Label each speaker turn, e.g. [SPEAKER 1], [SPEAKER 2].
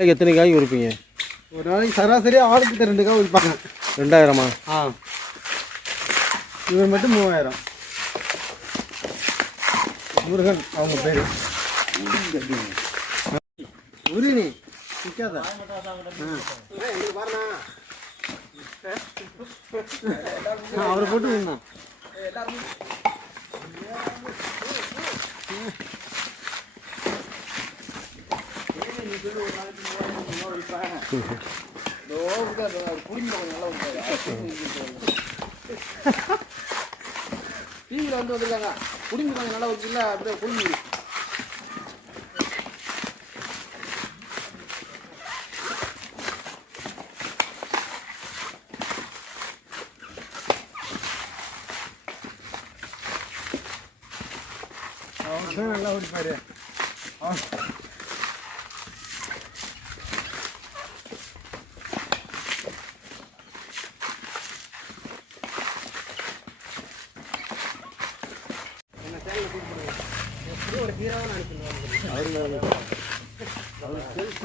[SPEAKER 1] நாளைக்கு எத்தனை காய் உரிப்பீங்க?
[SPEAKER 2] ஒரு நாளைக்கு சராசரியாக ஆளுக்கு ரெண்டு காய் விற்பாங்க
[SPEAKER 1] ரெண்டாயிரமா?
[SPEAKER 2] ஆ. இவர் மட்டும் மூவாயிரம். முருகன் அவங்க பேர். உருணி. நிற்காத அவரை போட்டு விடணும்
[SPEAKER 3] டிவியில் வந்து வந்திருக்காங்க குடிங்க கொஞ்சம் நல்லா ஒரு இல்லை அப்படியே குடிங்க
[SPEAKER 2] அவர் தான் நல்லா ஓடிப்பாரு